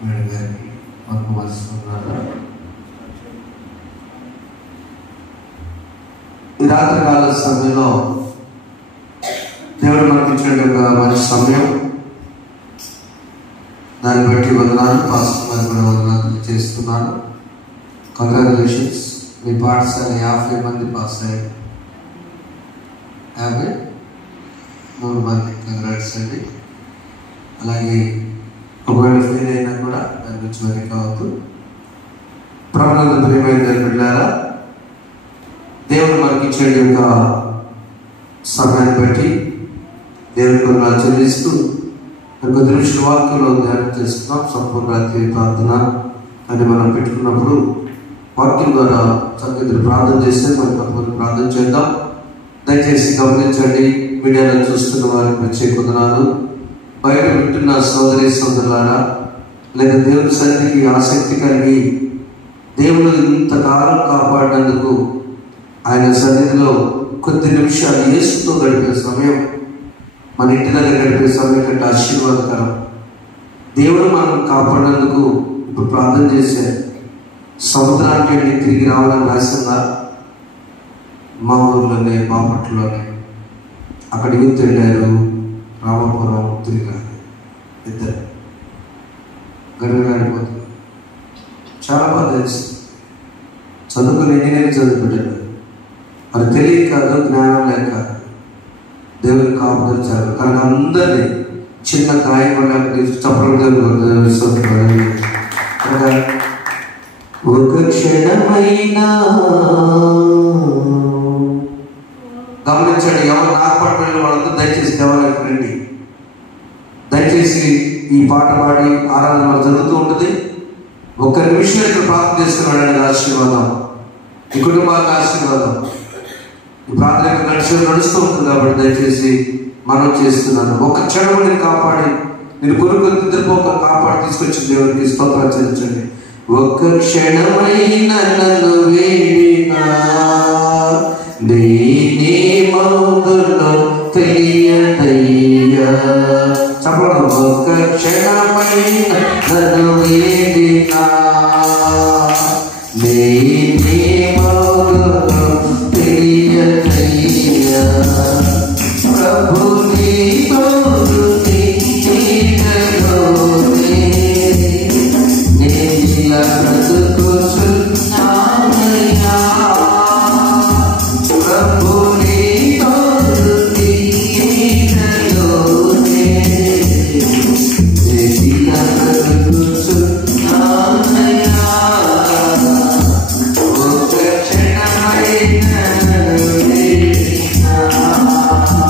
Madam గారికి పంపవలసిస్తున్నారు. ఈ రాత్రికాల సమయంలో దేవుడు మనకి ఇచ్చినటువంటి ఒక మంచి సమయం, దాన్ని బట్టి వందనాలు. పాస్టర్ గారు కూడా వందనాలు చేస్తున్నాను. కంగ్రాచులేషన్స్. మీ పాఠశాల 50 మంది పాస్ అయ్యారు. 53 మంది కంగ్రాట్స్ అండి. అలాగే ఒకవేళ ఫెయిల్ అయినా కూడా దాని గురించి మరి కావద్దు. ప్రభునందు ప్రియమైన బిడ్డలారా, దేవుడు మనకి ఇచ్చే యొక్క సమయాన్ని బట్టి దేవుని కొరకు చెల్లిస్తూ కొద్ది నిమిషాల వాక్యంలో ధ్యానం చేస్తున్నాం. సంపూర్ణ రాత్రి ప్రార్థన అని మనం పెట్టుకున్నప్పుడు వాక్యం ద్వారా చక్కగా ప్రార్థన చేస్తే మనం తప్పకుండా ప్రార్థన చేద్దాం. దయచేసి గమనించండి. మీడియాలో చూస్తున్న వారికి ప్రత్యేక వందనాలు. బయట వింటున్న సోదరి సోదరులారా, లేదా దేవుని సన్నిధికి ఆసక్తి కలిగి దేవుడు ఇంతకాలం కాపాడినందుకు ఆయన సన్నిధిలో కొద్ది నిమిషాలు యేసుతో గడిపే సమయం, మన ఇంటి దగ్గర గడిపే సమయం కంటే ఆశీర్వాదకరం. దేవుడు మనం కాపాడినందుకు ఇప్పుడు ప్రార్థన చేసే సముద్రానికి వెళ్ళి తిరిగి రావాలని రాసిందా? మా ఊర్లోనే, బాపట్లోనే అక్కడ యూత్ వెళ్ళారు. రామాపురం తిరిగారు. ఇద్దరు గడిపోతుంది. చాలా బాగా తెలుసు. చదువుకుని ఇంజనీరింగ్ చదువుకుంటారు. అది తెలియక కాదు, జ్ఞానం లేక దేవుని కాపాడుతారు. కానీ అందరినీ చిన్న గాయపడి ఒక క్షణమైనా గమనించండి. ఎవరు నాగపట్నం వాళ్ళంతా దయచేసి దేవాలయానికి రండి. దయచేసి ఈ పాట పాడి ఆరాధన జరుగుతూ ఉంటుంది. ఒక్క నిమిషం ఇక్కడ ప్రార్థన చేసుకున్నాడు. ఆశీర్వాదం ఈ కుటుంబానికి ఆశీర్వాదం. ఈ ప్రార్థన నడుస్తూ ఉంటుంది కాబట్టి దయచేసి మనం చేస్తున్నాను. ఒక క్షణం నేను కాపాడి, నేను కొనుక్కు నిద్రపోక కాపాడి తీసుకొచ్చి దేవునికి స్తోత్రం చెల్లించండి. ఒక్క క్షణమైన నన్ను వేడినా నేనే మౌదులో తెలియదయ్యా. చెప్పడం. ఒక్క క్షణమైన నన్ను వేడినా నేనే మౌదులో తెలియదయ్యా. ప్రభు నీ తోడుని నీడలోనే నేనిలా బ్రతుకుచున్నానయ్యా. ప్రభు నీ తోడుని నీడలోనే నేనిలా బ్రతుకుచున్నానయ్యా. ఒక క్షణమైన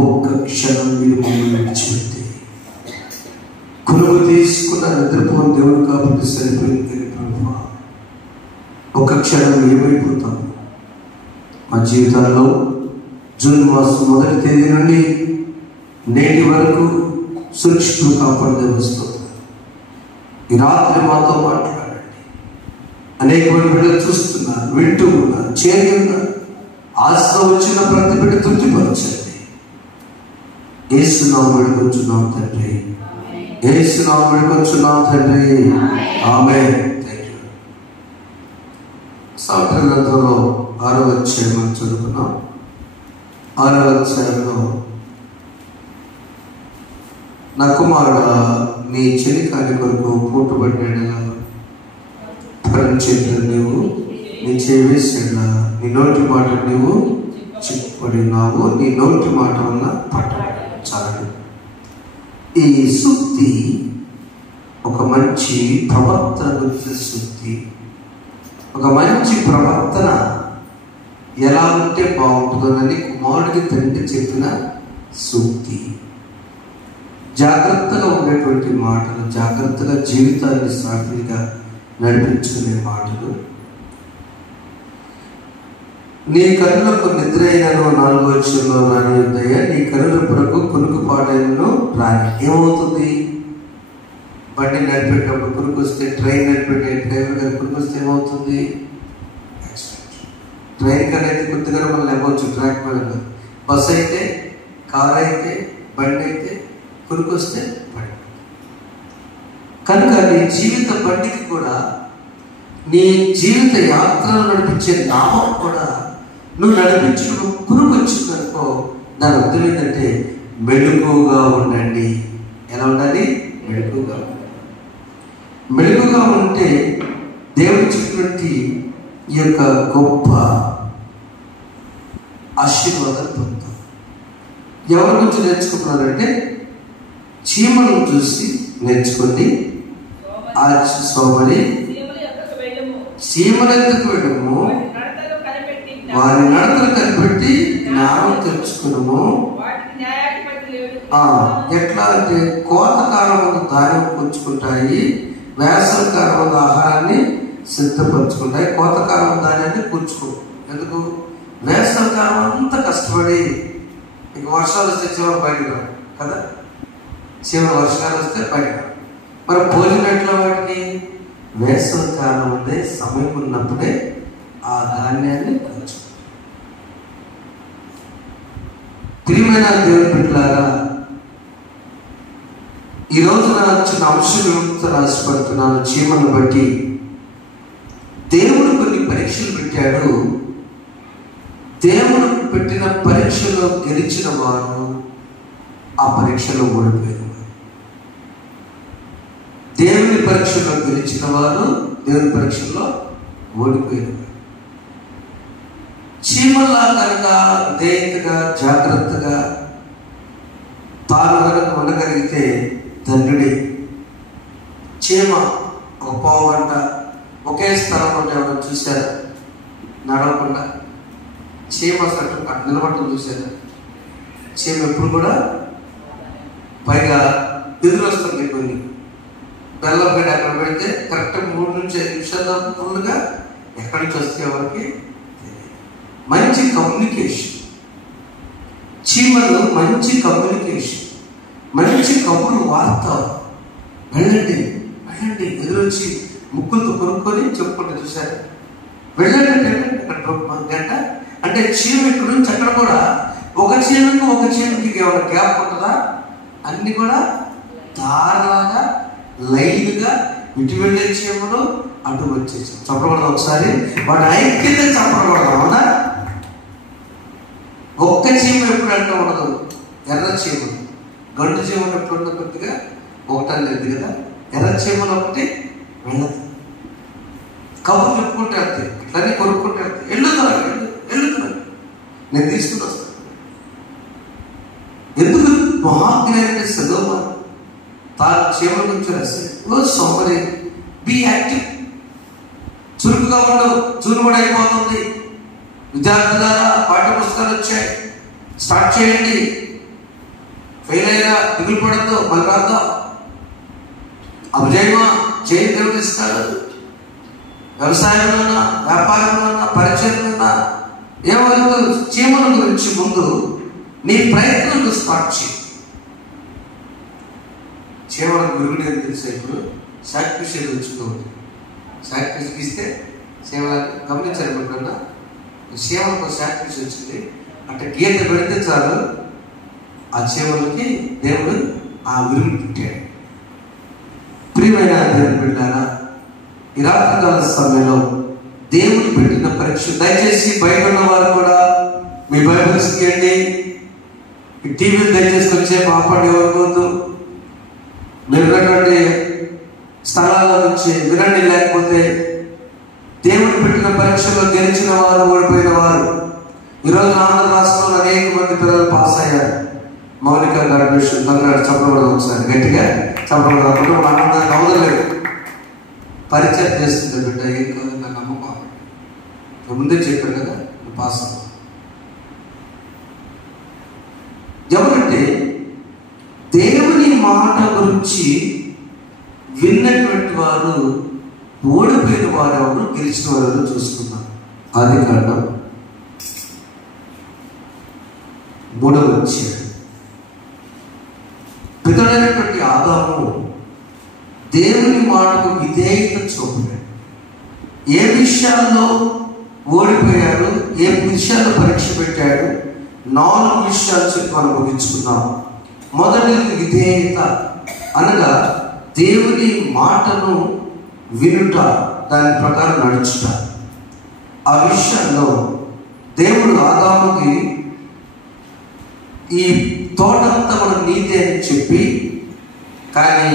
ఒక్క క్షణం మీరు మమ్మల్ని విడిచిపెట్టి కొనుగోలు తీసుకున్న నిద్రపోని దేవుడు కాబట్టి సరిపోయింది. ఒక క్షణం ఏమైపోతాం? మా జీవితాల్లో జూన్ మాసం 1వ తేదీ నుండి నేటి వరకు సురక్షితులు కాపాడే వస్తుంది. ఈ రాత్రి మాతో మాట్లాడండి. అనేక మంది బిడ్డలు చూస్తున్నారు, వింటూ ఉన్నారు, చేరి ఉన్నారు. ఆశ వచ్చిన ప్రతి బిడ్డ తృప్తిపరచండి. యేసు నామములో వేడుకొంచున్నాం తండ్రి. యేసు నామములో వేడుకొంచున్నాం తండ్రి. ఆమేన్. సామెతల గ్రంథంలో 6వ అధ్యాయం మనం చదువుకున్నాం. 6వ అధ్యాయంలో, నా కుమారుడా, నీ చెలికాని కొరకు పూటబడిన చేతులు నీవు నీ చేవేసేలా నీ నోటి మాట నీవు చిక్కుపడినావు, నీ నోటి మాట వల్ల చాలు. ఈ సూక్తి ఒక మంచి ప్రవర్తన గురించి సూక్తి. ఒక మంచి ప్రవర్తన ఎలా ఉంటే బాగుంటుందోనని కుమారుడికి తండ్రి చెప్పిన సూక్తి. జాగ్రత్తగా ఉండేటువంటి మాటలు, జాగ్రత్తగా జీవితాన్ని సాఫీగా నడిపించుకునే మాటలు. నీ కనులకు నిద్ర అయినను 4వ వచనంలో రాని ఉందయ్యా, నీ కనుల పురకు కునుకుపాటైనను రాని. ఏమవుతుంది? బండి నడిపేటప్పుడు కునుకు వస్తే, ట్రైన్ నడిపే డ్రైవర్ గారు కునుకు వస్తే ఏమవుతుంది? ట్రైన్ కన్నా అయితే కొద్దిగా మనం లేవచ్చు, ట్రాక్ మీద. బస్సు అయితే, కార్ అయితే, బండి అయితే కునుకు వస్తే బండి. కనుక నీ జీవిత బండికి కూడా, నీ జీవిత యాత్రను నడిపించే నామం కూడా నువ్వు నడిపించుకుని కునుకు వచ్చిందనుకో, దాని అర్థం ఏంటంటే మెళుకుగా ఉండండి. ఎలా ఉండాలి? మెళుకుగా. మెళుకుగా ఉంటే దేవుడు చెప్పినటువంటి ఈ యొక్క గొప్ప ఆశీర్వాదాలు పొందుతాం. ఎవరి గురించి నేర్చుకుంటున్నారంటే, చీమలను చూసి నేర్చుకోండి. ఆ సోమరి చీమలెందుకు వెళ్ళము, వారి నడతలు కనిపెట్టి జ్ఞానం తెచ్చుకున్నాము. ఎట్లా అంటే, కోతకాలం ధాన్యం కూర్చుకుంటాయి, వేసవికాలం ఆహారాన్ని సిద్ధపరచుకుంటాయి. కోతకాలం ధాన్యాన్ని కూర్చుకో. ఎందుకు? వేసవికాలం అంతా కష్టపడి, ఇక వర్షాలు వస్తే చివరి బయటకు రావు కదా, చివరి వర్షాలు వస్తే బయటకు. మరి భోజనట్లో వాటికి వేసవికాలం అనే సమయం ఉన్నప్పుడే ఆ ధాన్యాన్ని కూర్చుకుంటాం. ప్రియమైన దేవుని బిడ్డలారా, ఈ రోజు నాకు వచ్చిన అంశంతో రాసిపడుతున్నాను. చీమను బట్టి దేవుడు కొన్ని పరీక్షలు పెట్టాడు. దేవుడు పెట్టిన పరీక్షలో గెలిచిన వారు ఆ పరీక్షలో ఓడిపోయారు. దేవుని పరీక్షలో గెలిచిన వారు దేవుని పరీక్షల్లో ఓడిపోయారు. చీమల్లా కనుక విధేయతగా, జాగ్రత్తగా తాను కనుక ఉండగలిగితే ధన్యుడే. చీమ ఒక పావు గంట ఒకే స్థలంలో ఎవరైనా చూశారా? నడవకుండా చీమ అట్లా నిలబడటం చూశారా? చీమ ఎప్పుడు కూడా పైగా ఎదురు వస్తుంది. కొన్ని బెల్లం గడ్డ అక్కడ పెడితే కరెక్ట్ 3 నుంచి 5 నిమిషాల దాకా ఫుల్గా ఎక్కడి నుంచి వస్తే ఎవరికి మంచి కమ్యూనికేషన్. చీమలు మంచి కమ్యూనికేషన్, మంచి కబుర్లు వార్తారు. వెళ్ళండి వెళ్ళండి, ఎదురొచ్చి ముక్కులతో కొనుక్కొని చెప్పుకుంటే చూసారు. వెళ్ళండి అక్కడ గంట అంటే చీమ ఇక్కడ నుంచి అక్కడ కూడా ఒక చీమకి ఏమైనా గ్యాప్ ఉంటుందా? అన్ని కూడా దారాగా లైన్గా ఇటు వెళ్ళే చీమలు అటు వచ్చేసి చెప్పకూడదు. ఒకసారి వాటి ఐక్యత చెప్పకూడదు. అవునా? ఒక్క చీమ ఎప్పుడు అంటూ ఉండదు. ఎర్ర చీమలు, గండు చీమలు ఎప్పుడు ఉండదు, కొద్దిగా ఒకటని లేదు కదా. ఎర్ర చీమలు ఒకటి వెళ్ళదు, కబుర్లు చెప్పుకుంటే వెళ్తాయి, ఇట్లనే కొనుక్కుంటే వెళ్తాయి. వెళ్ళుతున్నారు నేను తీసుకుని వస్తాను. ఎందుకు? మహాజ్ఞాని సదోమ తాను చీమల గురించి రాశాడు. సోమరి, బీ యాక్టివ్, చురుకుగా ఉండవు, చురుకుడు అయిపోతుంది. విద్యార్థులారా, పాఠ్య పుస్తకాలు వచ్చాయి, స్టార్ట్ చేయండి. ఫెయిల్ అయినా దిగులు పడద్దు, మళ్ళీ రాద్దాం. అభిజయమా చేయి, దేవుడు ఇస్తాడు. వ్యవసాయంలోనా, వ్యాపారంలోనా, పరిచయంలోనా, ఏమవుతుందో చీమల గురించి ముందు నీ ప్రయత్నం స్టార్ట్ చేయి. చీమలకు గురువుడు ఏం తెలిసే, ఇప్పుడు సాక్రిఫిషియల్ ఉంచుకోండి. సాక్రిఫిషియల్ ఇస్తే చీమలకు గమనించారు ఎప్పుడన్నా చీమలకు శాంతించి వచ్చింది అంటే గీత పెడితే చాలు ఆ చీమలకి దేవుడు ఆ విరుగు పెట్టాడు. ప్రియమైన దేవుని బిడ్డలారా, ఈ రాత్రికాల సమయంలో దేవుడు పెట్టిన పరీక్ష. దయచేసి బయట ఉన్న వారు కూడా మీ బైబిల్స్ తీయండి. ఈ టీవీలు దయచేసి వచ్చే పాపండి ఎవరికొద్దు. మీరు ఉన్నటువంటి స్థలాల నుంచి వినండి. లేకపోతే దేవుడు పెట్టిన పరీక్షలో గెలిచిన వారు, ఓడిపోయిన వారు. ఈరోజు ఆంధ్ర రాష్ట్రంలో అనేక మంది పిల్లలు పాస్ అయ్యారు. మౌనిక గ్రాడ్యుయేషన్ తమిళనాడు చెప్పకూడదు, ఒకసారి గట్టిగా చెప్పకూడదు. అప్పుడు ఆనందానికి అవదలేదు. పరిచయం చేస్తుంది బిడ్డ, ఏం కాదు నా నమ్మకం. ముందే చెప్పాను కదా పాస్ అవ్వ. ఎవరంటే దేవుని మాట గురించి విన్నటువంటి వారు, ఓడిపోయిన వారు ఎవరు, గెలిచిన వారు ఎవరు చూసుకున్నారు. ఆదికాండం 3వ అధ్యాయం. పితడైనటువంటి ఆదాము దేవుని మాటకు విధేయత చూపాడు. ఏ విషయాల్లో ఓడిపోయాడు, ఏ విషయాల్లో పరీక్ష పెట్టాడు, 4 విషయాలు చెప్పి మనం ముగించుకున్నాం. మొదటిది విధేయత, అనగా దేవుని మాటను వినుట, దాని ప్రకారం నడుచుట. ఆ విషయాల్లో దేవుడు ఆదాముకి ఈ తోటంతా మన నీతి అని చెప్పి, కానీ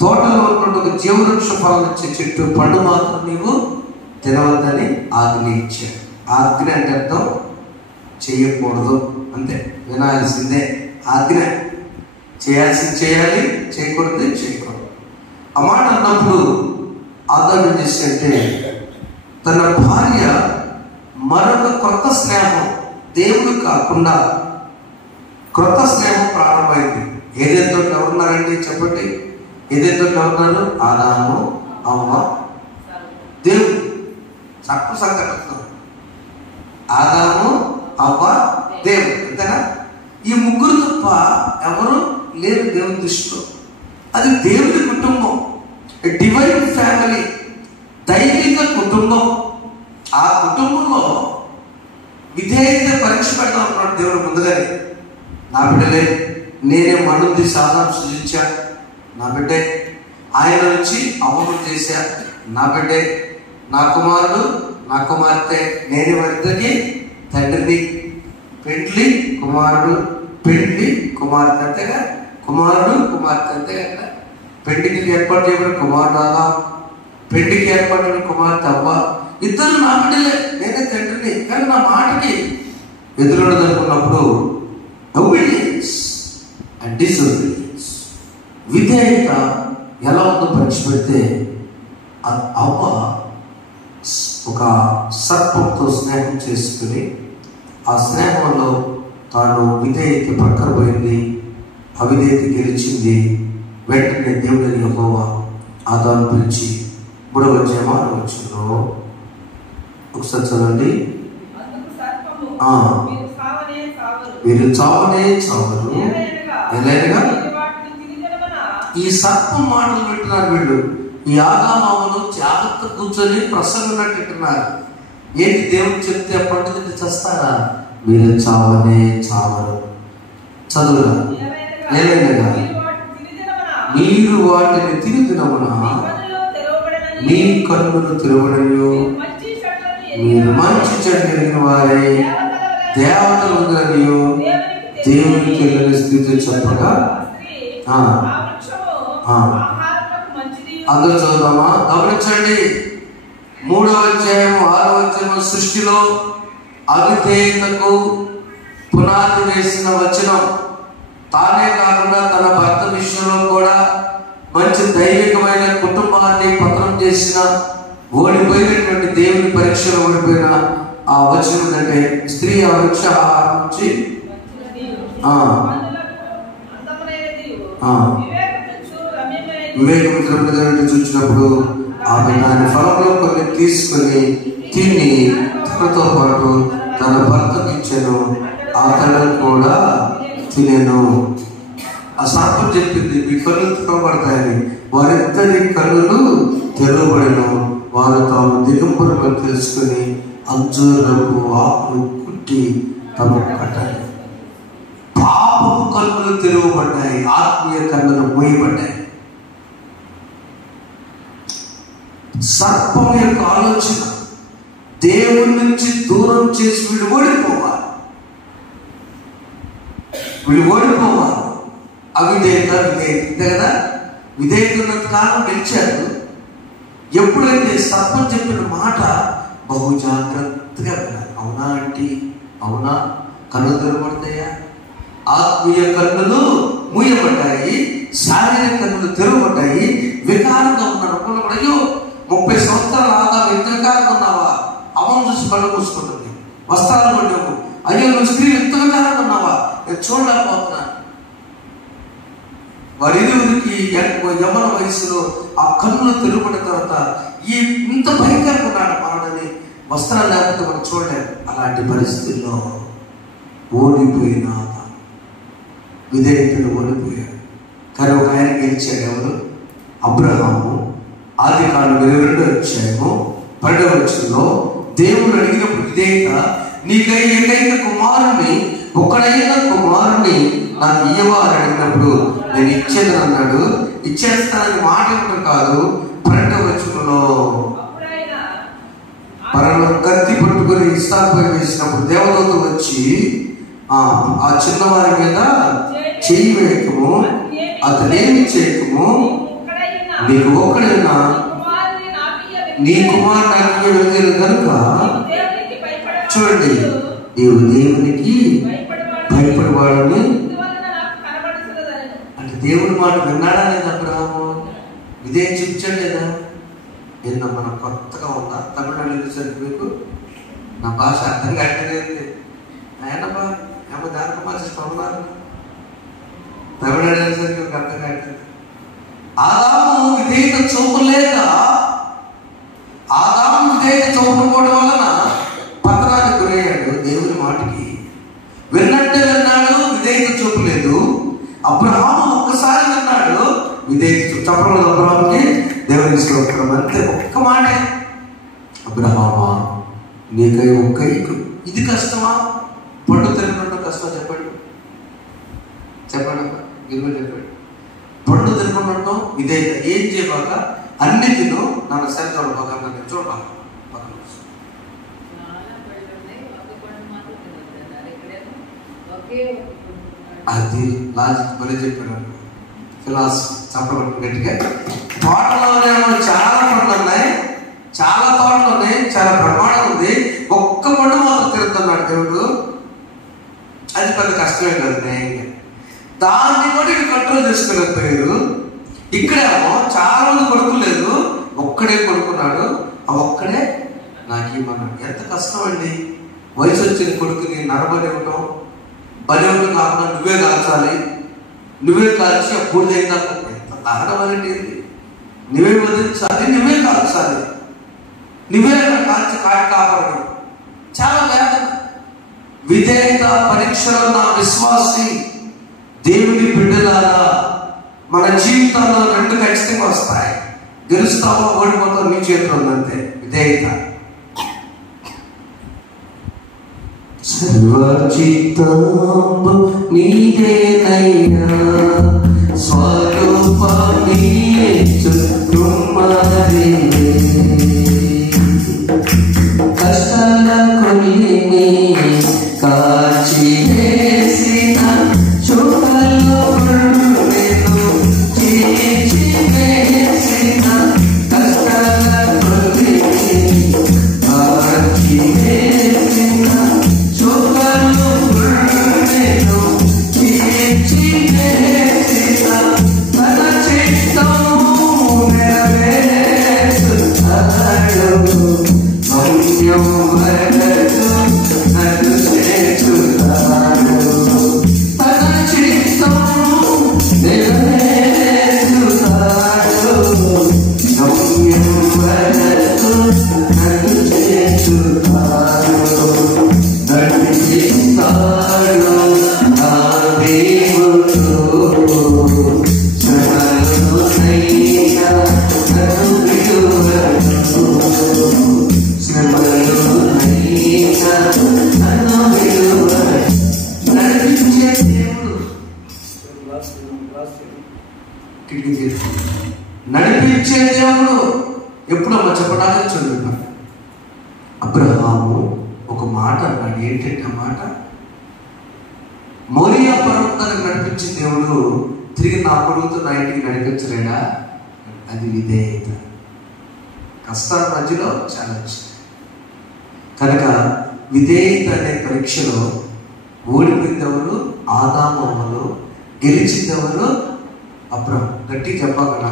తోటలో ఉన్నటువంటి ఒక జీవవృక్ష ఫలం ఇచ్చే చెట్టు పండు మాత్రం నీవు తినవద్దని ఆజ్ఞ ఇచ్చాడు. ఆజ్ఞ అంటే అర్థం చేయకూడదు, అంతే, వినాల్సిందే. ఆజ్ఞ చేయాల్సింది చేయాలి, చేయకూడదు చేయకూడదు. ఆ మాట అన్నప్పుడు ఆదాము ఏం చేస్తే తన భార్య మరొక కొత్త స్నేహం, దేవుడు కాకుండా క్రొత్త స్నేహం ప్రారంభమైంది. ఏదైతే ఎవరున్నారండి చెప్పండి? ఏదైతే ఎవరున్నారు? ఆదాము, అవ్వ, దేవుడు. చట్టు సంకటం ఆదాము, అవ్వ, దేవుడు, అంతేనా? ఈ ముగ్గురు తప్ప ఎవరు లేరు దేవుని దృష్టిలో. అది దేవుడి కుటుంబం, డివైన్ ఫ్యామిలీ, దైవిక కుటుంబం. ఆ కుటుంబంలో విధేయత పరీక్ష పెడతాం అన్నాడు దేవుడు ముందుగానే. నా బిడ్డలే, నేనే మనుంది సాధారణ సృజించా, నా బిడ్డే. ఆయన నుంచి అమలు చేశా, నా బిడ్డే. నా కుమారుడు, నా కుమార్తె, నేనే వారిద్దరికి తండ్రిని. పెండ్లి కుమారుడు, పెండ్లి కుమార్తె, అంతేగా? కుమారుడు కుమార్తె, అంతేగా? పెండికి ఏర్పాటు చేయబడిన కుమారుడు ఆదా, పెండికి ఏర్పడిన కుమార్తె అవ్వ. ఇద్దరు నా బిడ్డలే, నేనే తండ్రిని. కానీ నా మాటకి ఎదురున్నదనుకున్నప్పుడు obedience and disobedience, విధేయత ఎలా ఉందో పరీక్ష పెడితే, అవ్వ ఒక సర్పంతో స్నేహం చేసుకుని ఆ స్నేహంలో తాను విధేయత పక్కన పోయింది, అవిధేయత గెలిచింది. వెంటనే దేవుని యెహోవా ఆదామును పిలిచి 3వ అధ్యాయంలో ఒకసారి చదవండి. మీరు చావనే చావరు, ఎలాగా ఈ సర్పం మాటలు వింటున్నారు వీళ్ళు. ఈ ఆదామామలు జాగ్రత్త కూర్చొని ప్రసంగన్నట్టు వింటున్నారు. ఏంటి దేవుడు చెప్తే పండుగ చేస్తారా? మీరు చావనే చావరు. చదువురా, లేదనగా మీరు వాటిని తిని తినమున మీ కన్నులు తెరవడను, మీరు మంచి చెడు కలిగిన వారే దేవతలు ఉందనియో దేవునికి వెళ్ళని స్థితి చెప్పగా. అందరూ చదువుదామా? గమనించండి. 3వ అధ్యాయం 6వ వచనం సృష్టిలో అవిధేయతకు పునాది వేసిన వచనం. తానే కాకుండా తన భర్త విషయంలో కూడా మంచి దైవికమైన కుటుంబాన్ని పతనం చేసిన, ఓడిపోయినటువంటి దేవుని పరీక్షలో ఓడిపోయిన ఆ వచనం అంటే స్త్రీ ఆ వృక్ష ఆహారం నుంచి వివేకం చూసినప్పుడు ఆమె దాని ఫలంలో కొన్ని తీసుకుని తిని తనతో పాటు తన భర్తకి ఇచ్చాను, అతను కూడా తినేను. ఆ సర్పం చెప్పింది మీ కళ్ళు తెరవబడతాయని. వారిద్దరి కన్నులు తెరవబడను. వారు తాము దిగంబరులను తెలుసుకుని అంజూరపు ఆకులు కుట్టి తమకు కట్టాలి. పాపపు కన్నులు తెరవబడ్డాయి, ఆత్మీయ కన్నులు మూయబడ్డాయి. సర్పం యొక్క ఆలోచన దేవుడి నుంచి దూరం చేసి వీడు ఓడిపోవాలి. అవిధేయత విధేయత కదా. విధేయత ఉన్నంత కాలం గెలిచారు. ఎప్పుడైతే సర్పం చెప్పిన మాట బహు జాగ్రత్తగా వినాలి. అవునా అంటే అవునా, కన్నులు తెరవబడతాయా? ఆత్మీయ కన్నులు మూయబడ్డాయి, శారీరక కన్నులు తెరవబడ్డాయి. వికారంగా ఉన్నారు. అయ్యో 30 సంవత్సరాల ఆదాలు ఎంత వికారంగా ఉన్నావా? అమ్మను చూసి కళ్ళు మూసుకుంటుంది. వస్త్రాలు పడ్డావు. అయ్యో నువ్వు స్త్రీ ఎంత వికారంగా ఉన్నావా? నేను చూడలేకపోతున్నాను. వారిరువురికి యవ్వన వయసులో ఆ కన్నులు తెరవబడిన తర్వాత ఈ ఇంత భయంకరంగా ఉన్నాడు మానని వస్త్రాలు లేకపోతే మనం చూడలేము. అలాంటి పరిస్థితుల్లో ఓడిపోయిన విధేయతలు ఓడిపోయాడు. కానీ ఒక ఆయన గెలిచాడు. ఎవరు? అబ్రహాము. ఆదికాండం 22వ అధ్యాయము 12వ వచనంలో దేవుడు అడిగినప్పుడు విధేయత, నీకై ఏకైక కుమారుని, ఒక్కడైన కుమారుని నాకు ఇయ్యవా అని అడిగినప్పుడు నేను ఇచ్చేదని అన్నాడు. ఇచ్చేస్తానని మాట ఇవ్వడం కాదు. 12వ వచనంలో కత్తి పట్టుకొని ఇస్సాకుపై వేసినప్పుడు దేవదూత వచ్చి ఆ చిన్నవారి మీద చెయ్యి వేయకము, అతనేమి చేయకము, నీకు ఒక్కడైనా నీ కుమారు నాకు వెళ్ళేది కనుక. చూడండి, నీవు దేవునికి భయపడవాడని అంటే దేవుడి మాట విన్నాడా లేదా? అబ్రహాము ఇదే చూపించాడు లేదా? ఏందో మనం కొత్తగా ఉందా? తమిళనాడు సరికి మీకు నా భాష అర్థం కావట్లేదు. ఆయనమ్మా ఏమో దానికి మార్చి తమిళనాడు సరికి మీకు అర్థం కావట్లేదు. ఆదాము విధేయత చూపలేక, ఆదాము విధేయత చూపకపోవడం వలన పతనానికి గురయ్యాడు. దేవుని మాటకి విన్నట్టే విన్నాడు, విధేయత చూపలేదు. అబ్రహాము ఒక్కసారి విన్నాడు, విధేయత చెప్పలేదు. అబ్రహాముకి దేవుని స్తోత్రం. అంతే, ఒక్క మాటే. అబ్రహామా నీకై ఒక్క ఇది కష్టమా? పండు తినడం కష్టమా? చెప్పండి చెప్పండి. పండు తినడం విధేయత. ఏం చేయబాక అన్ని తిను, నన్ను సెలవు బాగా నేను చూడబాక. అది లాజిక్ మళ్ళీ చెప్పాడు. ఫిలాసఫీ చెప్పబట్టి గట్టిగా. తోటలోనేమో చాలా పండ్లు ఉన్నాయి, చాలా తోటలు ఉన్నాయి, చాలా ప్రమాణం ఉంది. ఒక్క పండు మాత్రం తిరుగుతున్నాడు దేవుడు. అది పెద్ద కష్టమే కదా. న్యాయంగా దాన్ని కూడా ఇవి కంట్రోల్ చేసుకునేపోయారు. ఇక్కడేమో చాలా మంది కొడుకులేదు, ఒక్కడే కొడుకున్నాడు. ఆ ఒక్కడే నాకేమన్నాడు. ఎంత కష్టం అండి. వయసు వచ్చిన కొడుకుని నరబలి ఇవ్వడం, బలి ఇవ్వడం కాకుండా నువ్వే కాల్చాలి, నువ్వే కాల్చి ఆ పూర్తి అయినా ఎంత దహనం అనేది. నువ్వే వదిలించాలి, నువ్వే కాల్చాలి, నువ్వే కాల్చి కాటి కాపాడు. చాలా వేదన. విధేయత పరీక్షలో నా విశ్వాసి దేవుని బిడ్డలారా, మన జీవితాల్లో 2 ఖచ్చితంగా వస్తాయి. గెలుస్తావో ఓడిపోతావు నీ చేతిలో ఉందంతే. విధేయత. సర్వచిత్తంబు నీదేనయ్యా, స్వరూపమే చుట్టుమరే, కష్టాల కొలిని కాచి వేసిన చుట్టలో చేసి వేసిన కష్టాల కొలిని కాచి వేసిన చుట్టలో చేసి వేసిన తన చిత్తము నెరవేర్చు నడిపించే దేవుడు. నడిపించే దేవుడు ఎప్పుడమ్మా చెప్పడానికి చూడండి. అబ్రహాము ఒక మాట అన్నాడు. ఏంటంటే ఆ మాట, మోరియా పర్వతానికి నడిపించిన దేవుడు తిరిగి నా కొడుకుతో నా ఇంటికి నడిపించలేడా? అది విధేయత. కష్టాల మధ్యలో చాలా కనుక విధేయత అనే పరీక్షలో ఓడిపోయినవారు ఆదాము అవ్వలు, గెలిచిందెవరు? అబ్రహాము. గట్టి చెప్పగల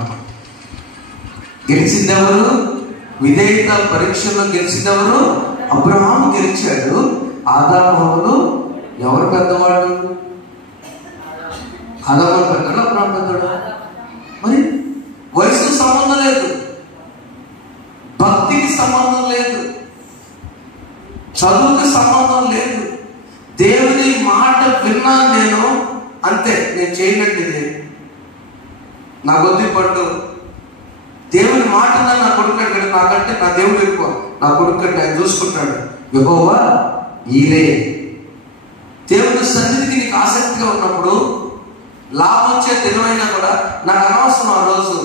గెలిచిందెవరు? విధేయత పరీక్షలో గెలిచిందెవరు? అబ్రహాము గెలిచాడు. ఆదాము అవ్వలు ఎవరు పెద్దవాడు? ఆదాము పెద్దడు, అబ్రహాము పెద్దడు. మరి వయసుకు సంబంధం లేదు, భక్తికి సంబంధం లేదు, చదువుకి సంబంధం లేదు. దేవుని మాట విన్నాను నేను, అంతే. నేను చేయనండి, నా గొద్ది పట్టు. దేవుని మాట నా కొడుకు కంటే, నాకంటే నా దేవుడు ఎక్కువ. నా కొడుకు కంటే ఆయన చూసుకుంటాడు. యెహోవా ఈరే. దేవుని సన్నిధికి నీకు ఆసక్తిగా ఉన్నప్పుడు లాభం వచ్చే దినమైనా కూడా నాకు అనవసరం. ఆ రోజు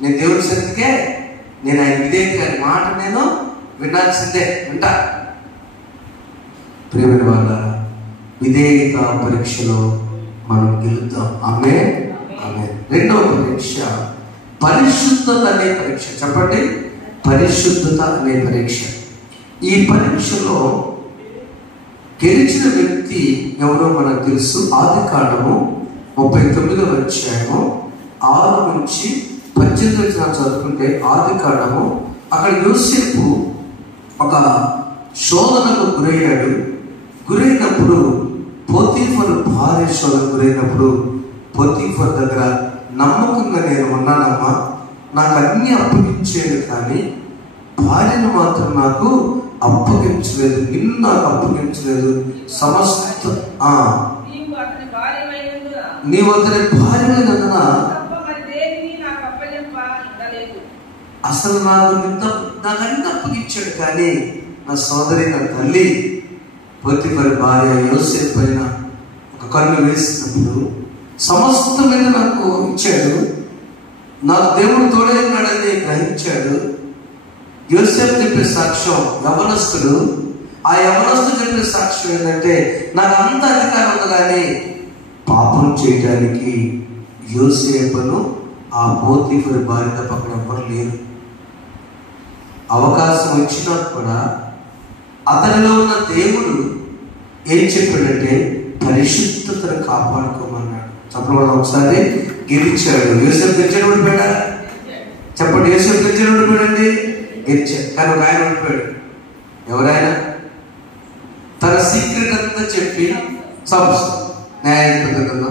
నేను దేవుని సన్నిధికే, నేను ఆయన విధేయత మాట నేను వినాల్సిందే, వింటా. ప్రేమైన వాళ్ళ విధేయత పరీక్షలో మనం గెలుద్దాం. ఆమె ఆమె. రెండవ పరీక్ష పరిశుద్ధత అనే పరీక్ష. చెప్పండి, పరిశుద్ధత అనే పరీక్ష. ఈ పరీక్షలో గెలిచిన వ్యక్తి ఎవరో మనకు తెలుసు. ఆదికాండము 39వ అధ్యాయము 6 నుంచి 18 చదువుకుంటే, ఆదికాండము అక్కడ యోసేపు ఒక శోధనకు గురయ్యాడు. గురైనప్పుడు పోతీఫరు భార్య శోధనకు గురైనప్పుడు పోతీఫర్ దగ్గర నమ్మకంగా నేను ఉన్నానమ్మా, నాకు అన్ని అప్పగించేది, కానీ భార్యను మాత్రం నాకు అప్పగించలేదు, నిన్ను నాకు అప్పగించలేదు. సమస్త నీవు అతని భార్యమైనందున అసలు నాకు అన్ని అప్పగించాడు, కానీ నా సోదరి, నా తల్లి పోతీఫర్ భార్య యోసేపు పైన ఒక కన్ను వేసినప్పుడు సమస్తమైన నాకు ఇచ్చాడు. నాకు దేవుడు తోడే ఉన్నాడని గ్రహించాడు. యోసేపు చెప్పే సాక్ష్యం యవనస్తుడు. ఆ యవనస్తుడు చెప్పే సాక్ష్యం ఏంటంటే, నాకు అంత అధికారం ఉంది, కానీ పాపం చేయడానికి యోసేపును ఆ పోతీఫరు భార్య పక్కన ఎవ్వరు లేరు. అవకాశం వచ్చినా కూడా అతనిలో ఉన్న దేవుడు ఏం చెప్పాడంటే, పరిశుద్ధతను కాపాడుకోమన్నాడు. చెప్పడం ఒకసారి గెలిచాడు. యోసేపు గెలిచాడు, ఓడిపోయాడా? చెప్పండి, యోసేపు గెలిచాడు, ఓడిపోయాడండి? గెలిచాడు. కానీ ఒక ఆయన ఓడిపోయాడు. ఎవరైనా తన సీక్రెట్ అంతా చెప్పి, న్యాయాధిపతులు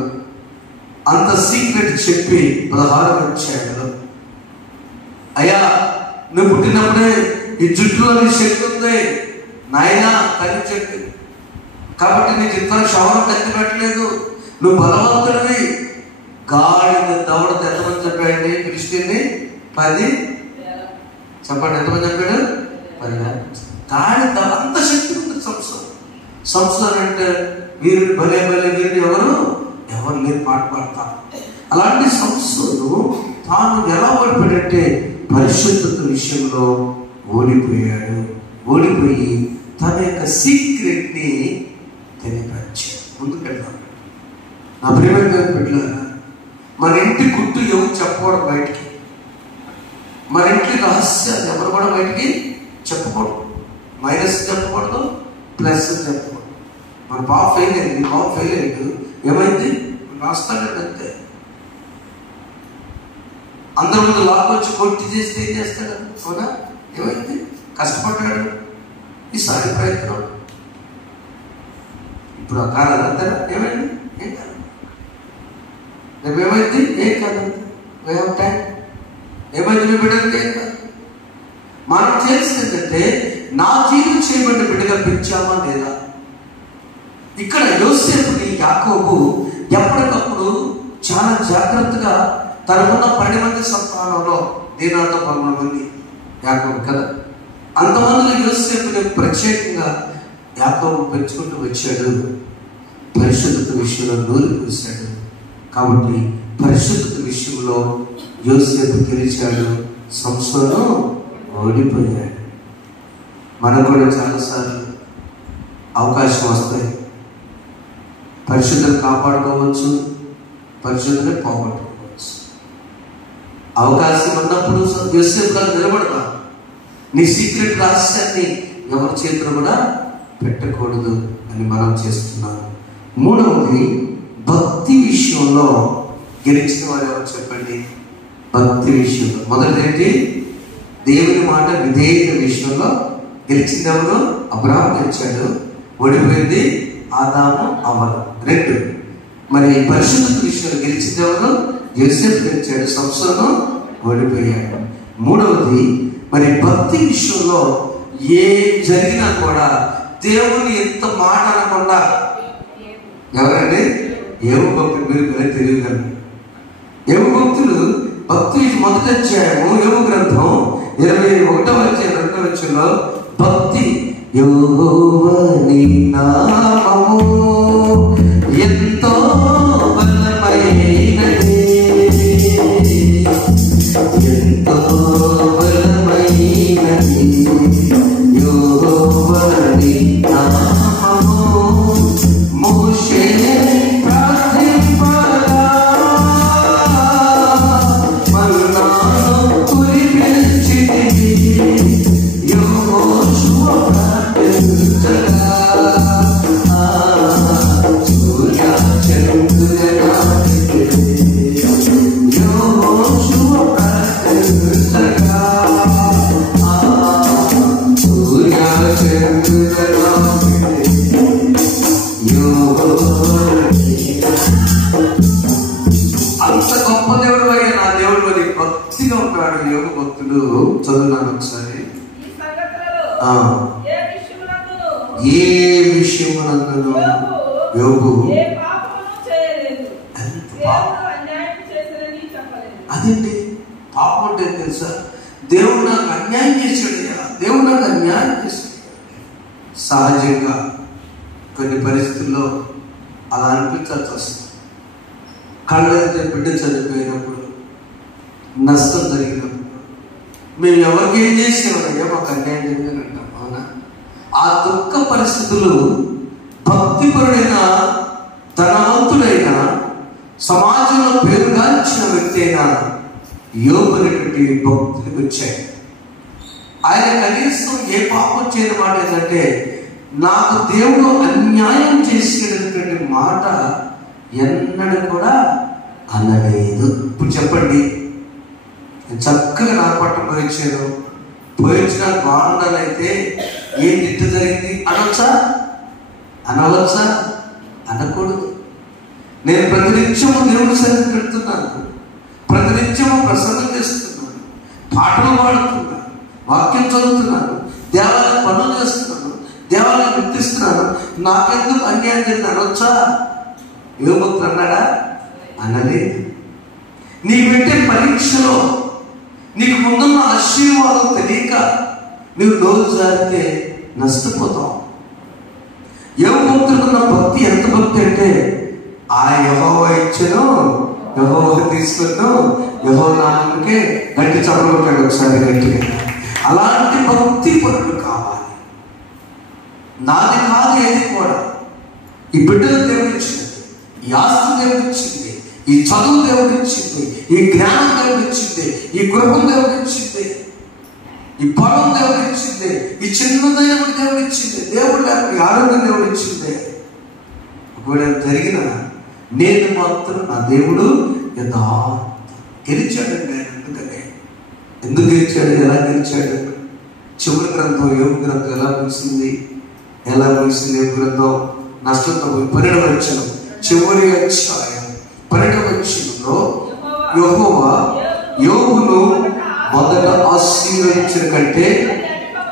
అంత సీక్రెట్ చెప్పి 16వ అధ్యాయంలో, అయ్యా నువ్వు పుట్టినప్పుడే ఈ జుట్టులో నీ శక్తి ఉంది నాయన, కనిపించండి, కాబట్టి నీకు ఇంత శవరం కత్తి పెట్టలేదు, నువ్వు బలవంతుడివి. గాడిద దవడతో ఎంతమంది చెప్పాడండి? క్రిస్టియన్ని 10. చెప్పండి, ఎంతమంది చెప్పాడు? 10. గాడిద అంత శక్తి ఉంది సంస్థలు అంటే వీరుడు భలే భలే వీరుడు ఎవరు లేరు, పాట పాడతారు. అలాంటి సంస్థలు తాను ఎలా ఓడిపోయాడంటే పరిశుద్ధత విషయంలో ఓడిపోయాడు. ఓడిపోయి తన యొక్క సీక్రెట్ ని తెలియపరిచాడు. ముందుకెళ్తాం. నా ప్రియమైన బిడ్డలారా, మన ఇంటి గుట్టు ఎవరు చెప్పకూడదు బయటికి. మన ఇంటి రహస్యాలు ఎవరు కూడా బయటికి చెప్పకూడదు. మైనస్ చెప్పకూడదు, ప్లస్ చెప్పకూడదు. మన బాబు ఫెయిల్ అయింది, మీ బాబు ఫెయిల్ అయ్యాడు, ఏమైంది? రాస్తాడంటే అంతే. అందరి ముందు లాక్కొచ్చి కొట్టి చేస్తే ఏం చేస్తాడు? అవునా? ఏమైంది? కష్టపడ్డాడు, ఈసారి ప్రయత్నం. ఇప్పుడు ఆ కాలం అంతేనా? ఏమైంది? ఏం కాదు. రేపు ఏమైంది? ఏం కాదు. టైం ఏమైంది? మీ బిడ్డలకి ఏం కాదు. మనం చేసింది ఏంటంటే, నా జీవితం చేయబడిన బిడ్డగా పెంచామా లేదా? ఇక్కడ యోసేపుని యాకోబు ఎప్పటికప్పుడు చాలా జాగ్రత్తగా తనకున్న 12 మంది సంతానంలో దీనాతో 11 మంది యాకోబు కదా, అంతమందిలో యోసేపుని ప్రత్యేకంగా యాకోబు పెంచుకుంటూ వచ్చాడు, పరిశుద్ధత విషయంలో నూరి పూశాడు. కాబట్టి పరిశుద్ధత విషయంలో యోసేపు గెలిచాడు, సంసోను ఓడిపోయాడు. మనకు కూడా చాలాసార్లు అవకాశం వస్తాయి. పరిశుద్ధత కాపాడుకోవచ్చు, పరిశుద్ధతని పోగొట్టుకోవచ్చు. అవకాశం ఉన్నప్పుడు యోసేపుగా నిలబడతా. నీ సీక్రెట్ రహస్యాన్ని ఎవరి చేతులు కూడా పెట్టకూడదు అని మనం చేస్తున్నాం. మూడవది, భక్తి విషయంలో గెలిచిన వారు ఎవరు చెప్పండి? భక్తి విషయంలో మొదటిది ఏంటి? దేవుని మాట విధేయత విషయంలో గెలిచింది ఎవరు? అబ్రహాం గెలిచాడు, ఓడిపోయింది ఆదాము అవ్వలు. రెండు, మరి పరిశుద్ధత విషయంలో గెలిచింది ఎవరు? యోసేపు గెలిచాడు, సంసోను ఓడిపోయాడు. మూడవది, మరి భక్తి విషయంలో ఏం జరిగినా కూడా దేవుని ఎంత మాట అనకుండా ఎవరండి? ఏవు భక్తులు. మీరు తెలియగలరు. ఏవు భక్తులు భక్తి మొదటి అధ్యాయము ఏవు గ్రంథం 21వ అధ్యాయం 2వ వచనంలో భక్తి యెహోవా నీ నామము ఎంతో బలమైనది, ఎంతో బలమైనది యెహోవా నీ నామము. మోషే ప్రార్థింపగా మన్నాను కురిపించితివి, యెహోషువ ప్రార్థించగా సూర్య చంద్రులగా యెహోషువ ప్రార్థించగా సూర్య చంద్రులగా అంత గొప్ప దేవుడు అయ్యా నా దేవుడు అని భక్తిగా ఉంటాడు యోగ భక్తుడు. చదువున్నాను ఒకసారి. ఏ విషయమునందును యోగు అదేంటి పాపం అంటే తెలుసా? దేవుడు నాకు అన్యాయం చేశాడు, దేవుడు నాకు అన్యాయం చేశాడు. సహజంగా కొన్ని పరిస్థితుల్లో అలా అనిపించాల్సి వస్తుంది. కళ్ళైతే బిడ్డ చనిపోయినప్పుడు, నష్టం జరిగినప్పుడు మేము ఎవరికి ఏం చేసేవారయ్యా మాకు అన్యాయం జరిగిందని అంటాం. అవునా? ఆ దుఃఖ పరిస్థితులు భక్తిపరుడైన, ధనవంతుడైన, సమాజంలో పేరుగాంచిన వ్యక్తి అయిన యోబు అనేటువంటి భక్తులకు వచ్చాయి. ఆయన కనీసం ఏ పాపం చేయని మాట ఏంటంటే, నాకు దేవుడు అన్యాయం చేసేటటువంటి మాట ఎన్నడూ కూడా అనలేదు. ఇప్పుడు చెప్పండి, చక్కగా నా పట్ల పోయించిన బాగుండాలైతే ఏం తిట్టు జరిగింది అనవచ్చా? అనకూడదు. నేను ప్రతినిత్యము దేవుడి సన్నిధికి పెడుతున్నాను, ప్రతినిత్యము ప్రసంగం చేస్తున్నాను, పాటలు పాడుతున్నాను, వాక్యం చదువుతున్నాను, దేవాలయ పనులు చేస్తున్నాను, దేవాలయం గుర్తిస్తున్నాను, నాకెందుకు అన్యాయం జరిగింది అనొచ్చా? ఏ భక్తులు అన్నాడా? అనలేదు. నీకు పెట్టే పరీక్షలో నీకు ముందున్న ఆశీర్వాదం తెలియక నువ్వు నోరు జారితే నష్టపోతావు. ఏ భక్తులున్న భక్తి ఎంత భక్తి అంటే, ఆ యెహోవా ఇచ్చెను, యెహోవా తీసుకున్నాను, యెహోవా నామముకే గట్టి చదవకండి ఒకసారి గట్టిగా. అలాంటి భక్తి పరులు కావాలి. నాది కాదు ఏది కూడా. ఈ బిడ్డలు దేవుడిచ్చింది, ఈ ఆస్తి దేవుడిచ్చింది, ఈ చదువు దేవుడిచ్చింది, ఈ జ్ఞానం దేవుడిచ్చింది, ఈ గృహం దేవుడిచ్చింది, ఈ పొలం దేవుడిచ్చింది, ఈ చిన్నదైన దేవుడిచ్చింది, దేవుడు లేకపోతే ఆరోగ్యం దేవుడిచ్చింది. ఒకవేళ జరిగిన నేను మాత్రం నా దేవుడు గెలిచాడండి. ఆయన ఎందుకు గెలిచాడు? ఎలా గెలిచాడు? చివరి గ్రంథం యోగ గ్రంథం ఎలా ముగిసింది? యోగ గ్రంథం నష్టంతో 12వ వచనం, చివరి అధ్యాయం 12వ వచనంలో యెహోవా యోబును మొదట ఆశీర్వదించిన కంటే,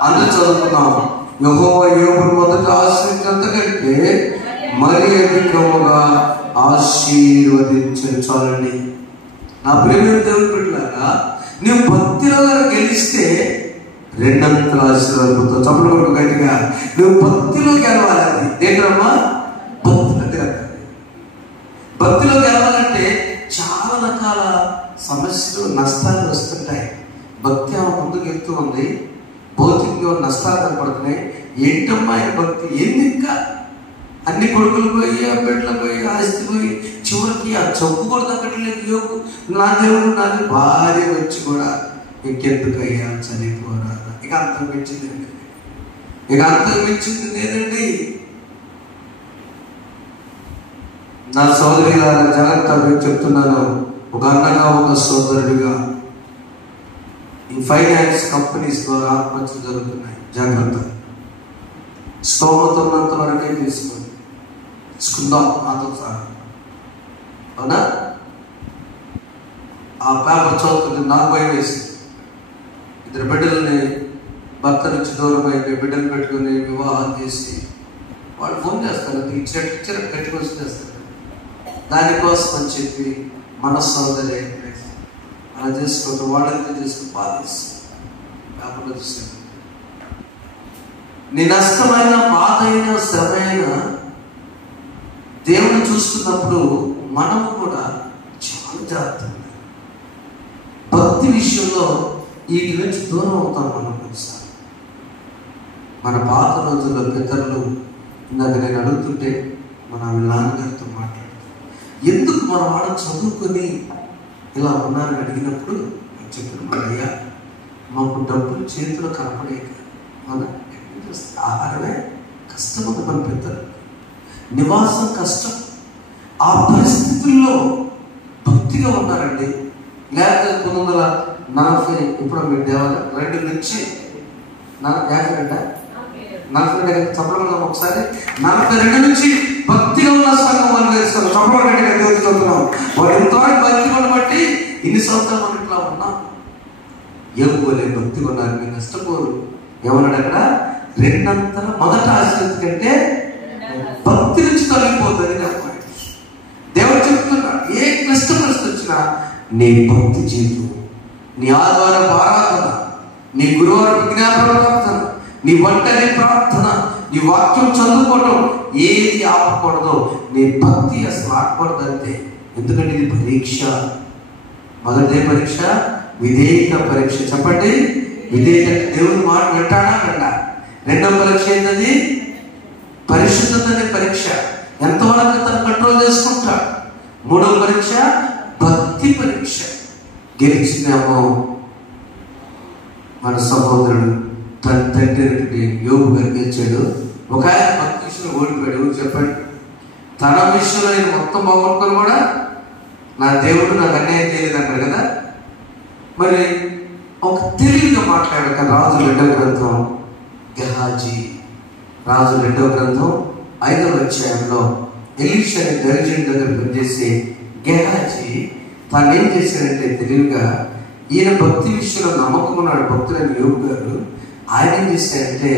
అందరూ చదువుకున్నాం, యెహోవా యోబును మొదట ఆశీర్వదించినంత కంటే మరి అధికముగా ఆశీర్వదించను. చాలండి. నా ప్రేమ దేవుని బిడ్డలారా, నువ్వు భక్తిలో గెలిస్తే రెండంతల ఆశీర్వాదంతో. చప్పట్లు కొట్టు గట్టిగా. నువ్వు భక్తిలో గెలవాలి. అది ఏంటమ్మా? భక్తిలో గెలవాలి. భక్తిలో గెలవాలంటే చాలా రకాల సమస్యలు, నష్టాలు వస్తుంటాయి. భక్తి ముందుకు వెళ్తూ ఉంది, భౌతికంగా నష్టాలు కనపడుతున్నాయి. ఏంటమ్మా ఆయన భక్తి? ఏంది ఇంకా? అన్ని కొడుకులు పోయి, ఆ బిడ్డలు పోయి, ఆస్తి పోయి, చివరికి ఆ చొప్పు కూడా తగ్గట్లేదు. యోగు నా దేవుడు నాకు భార్య వచ్చి కూడా ఇంకెందుకయ్యా చనిపోరా. ఇక అంతకు మించిందండి, ఇక అంతకు మించింది లేదండి. నా సోదరి గారు జాగ్రత్త మీకు చెప్తున్నాను, ఒక అన్నగా, ఒక సోదరుడిగా ఈ ఫైనాన్స్ కంపెనీస్ ద్వారా ఆత్మహత్యలు జరుగుతున్నాయి. జాగ్రత్త. స్తోమత ఉన్నంత వరకే తీసుకుందాం నాతో సార్. అవునా? ఆ పేపర్ చదువుతుంటే నాకు భయం వేసింది. ఇద్దరు బిడ్డలని భర్త నుంచి దూరం అయిపోయి బిడ్డలు పెట్టుకుని వివాహం చేసి వాళ్ళు ఫోన్ చేస్తారు, ఇచ్చిన కట్టుకొచ్చి చేస్తారు. దానికోసం అని చెప్పి మన సోదరి అలా చేసుకుంటూ వాళ్ళంతా చేసుకుని బాధేస్తారు. పేపర్లో చూసాను. నీ నష్టమైన, బాధ అయినా, శ్రమ అయినా దేవుని చూస్తున్నప్పుడు మనము కూడా చాలా జాగ్రత్తగా భక్తి విషయంలో వీటి నుంచి దూరం అవుతాం. మనం కొన్నిసార్లు మన పాత రోజుల్లో పితరులు, ఇందాక నేను అడుగుతుంటే మన నాన్నగారితో మాట్లాడుతాం, ఎందుకు మన వాడు చదువుకొని ఇలా ఉన్నారని అడిగినప్పుడు చెప్పిన అయ్యా మాకు డబ్బులు చేతిలో కనపడే మన ఆహారమే కష్టం ఉంది, మన పెద్దలు నివాసం కష్టం. ఆ పరిస్థితుల్లో భక్తిగా ఉన్నారండి. లేకపోతే 1940 ఇప్పుడు మీ దేవాలయం 2 నుంచి 42 చప్పడం ఒకసారి 42 నుంచి భక్తిగా ఉన్న సంఘం వాళ్ళు వేస్తారు. చప్పడంగా చదువుతున్నాం. వాడు ఎంతవరకు భక్తిని బట్టి ఇన్ని సంవత్సరాలు మనం ఇట్లా ఉన్నాం. ఎవరు భక్తిగా ఉన్నారు, మీరు నష్టపోరు. ఏమన్నాడు అక్కడ? రెండంతల మొదట ఆశీర్వాదం కంటే భక్తి నుంచి తొలగిపోతుంది. దేవుడు చెప్తున్నాడు, ఏ కష్ట పరిస్థితి వచ్చినా నీ భక్తి జీవితం, నీ ఆదివారం ఆరాధన, నీ గురువారం విజ్ఞాపన ప్రార్థన, నీ ఒంటరి ప్రార్థన, నీ వాక్యం చదువుకోవడం ఏది ఆపకూడదు. నీ భక్తి అసలు ఆపకూడదు అంతే. ఎందుకంటే ఇది పరీక్ష. మొదటి పరీక్ష విధేయత పరీక్ష. చెప్పండి, విధేయత. దేవుని మాట వింటాడా వింటా. రెండవ పరీక్ష ఏంటది? పరిశుద్ధత అనే పరీక్ష. ఎంతవరకు తను కంట్రోల్ చేసుకుంటాడు. మూడవ పరీక్ష భక్తి పరీక్ష. గెలిచినామో మన సహోదరుడు తన తండ్రి యోగు గెలిచాడు. ఒక ఆయన భక్తి విషయంలో ఓడిపోయాడు. ఎవరు చెప్పండి? తన విషయంలో ఆయన మొత్తం బాగుంటున్నాను కూడా నా దేవుడు నాకు అన్యాయం చేయలేదు అంటారు కదా. మరి ఒక తెలివిగా మాట్లాడాక రాజు 2వ గ్రంథం గెహాజీ, రాజు 2వ గ్రంథం 5వ అధ్యాయంలో ఎలీషా అనే దైవజనుడి దగ్గర పనిచేసే గెహాజీ తాను ఏం చేశాడంటే తెలివిగా, ఈయన భక్తి విషయంలో నమ్మకం ఉన్నాడు భక్తులైన యోగు గారు. ఆయన ఏం చేశాడంటే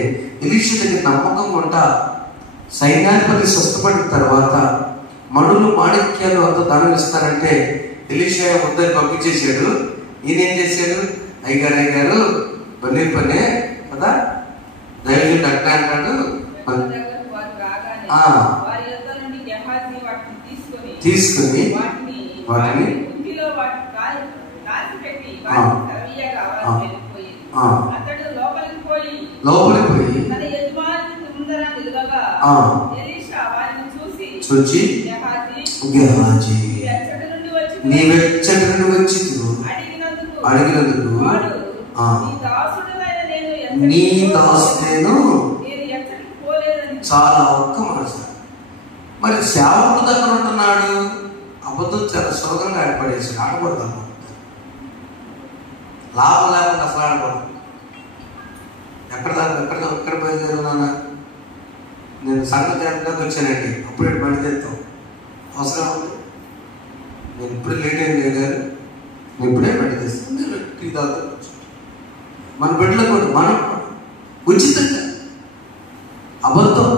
ఎలీషా దగ్గర నమ్మకం ఉంటా సైన్యాధిపతి స్వస్థపడిన తర్వాత మణులు, మాణిక్యాలు అంత దానం ఇస్తారంటే ఎలీషా ముద్దని పంపించేశాడు. ఈయన ఏం చేశాడు? అయ్యగారు పని పనే కదా, దైవజనుడు అట్లా అంటాడు. తీసుకుని వాటిని లోపలికి పోయి చూచి గెహాజీ నీవెచ్చటి నుండి వచ్చి అడిగినందుకు నీ దాసుడేను. చాలా ఒక్క మాట. మరి సేవకుడు దగ్గర ఉంటున్నాడు, అబద్ధం చాలా సులభంగా ఆడపడేసి ఆడకూడదు. లాభం లేకుండా అసలు ఆడకూడదు. ఎక్కడ బయలుదేరున్నానా? నేను సంఘం చేతలోకి వచ్చానండి, అప్పుడే బండి తెస్తాం అవసరం ఉంది. నేను ఇప్పుడే లేట్ అయింది గారు, నేను ఇప్పుడే బండి తెస్తాను. టీ తాగుతా మన బిడ్డలో కూడా మనం ఉచితంగా అబద్ధం.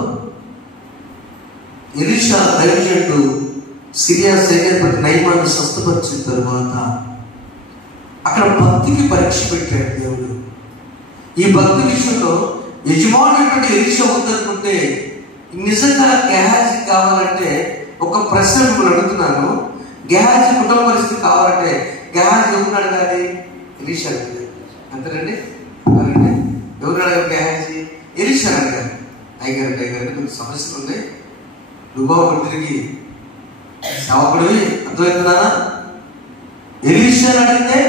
ఎలీషా దైవజనుడు సిరియా సైన్యాధిపతి నయమాన్ని స్వస్థపరిచిన తర్వాత అక్కడ భక్తికి పరీక్ష పెట్టాడు దేవుడు. ఈ భక్తి విషయంలో యజమానుడు ఎలీషా వద్దనుకుంటే నిజంగా గెహాజీ కావాలంటే ఒక ప్రశ్న మిమ్మల్ని అడుగుతున్నాను. గెహాజీ కుటుంబ పరిస్థితి కావాలంటే గెహాజీ ఎవరు అడగాలి? ఎలీషా అడగాలి. అంతేనండి. ఎవరు అడగాలి? గెహాజీ ఎలీషా అడగాలి. అయ్యగారు కొన్ని సమస్యలు ఉన్నాయి, నువ్వు తిరిగి సేవకుడివి, అర్థమవుతుందా? ఎలీషా అడిగితే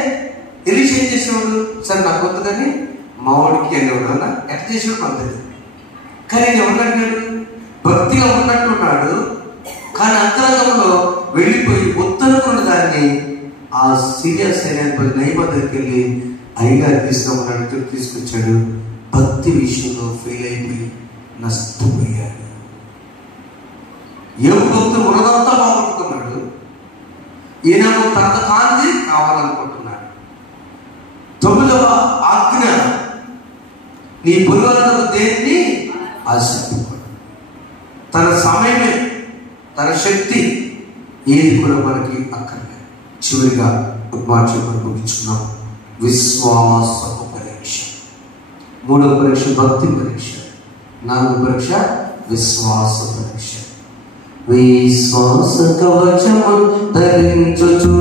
ఎలీషా ఏం చేసేవాడు? సరే నాకు వద్దు కానీ మా వాడికి అనేవాడు అన్న ఎట్లా చేసేవాడు మనకు తెలియదు. కానీ ఎవరు అడిగాడు? భక్తిగా ఉన్నట్టున్నాడు, కానీ అంతరంగంలో వెళ్ళిపోయి ఉత్తరకున్న దాన్ని ఆ సిరియా సైన్యాధిపతి నయమాను దగ్గరికి వెళ్ళి అయ్యగారు తీసుకున్నాడు, తీసుకొచ్చాడు. భక్తి విషయంలో ఫెయిల్ అయిపోయి నష్టపోయాడు. ఏ భక్తులు ఉన్నదంతా బాగుంటున్నాడు, ఈయనేమో తన కాంతి కావాలనుకుంటున్నాడు. 9వ ఆజ్ఞ, నీ పొరుగువాడు దేన్ని ఆశింపకూడదు. తన సమయమే, తన శక్తి ఏది కూడా మనకి అక్కర్లేదు. చివరిగా ఉద్మార్చకుడు ముగించుకున్నాం. విశ్వాసపు పరీక్ష. 3వ పరీక్ష భక్తి పరీక్ష. 4వ పరీక్ష విశ్వాస పరీక్ష. విశ్వాస కవచము ధరించుచు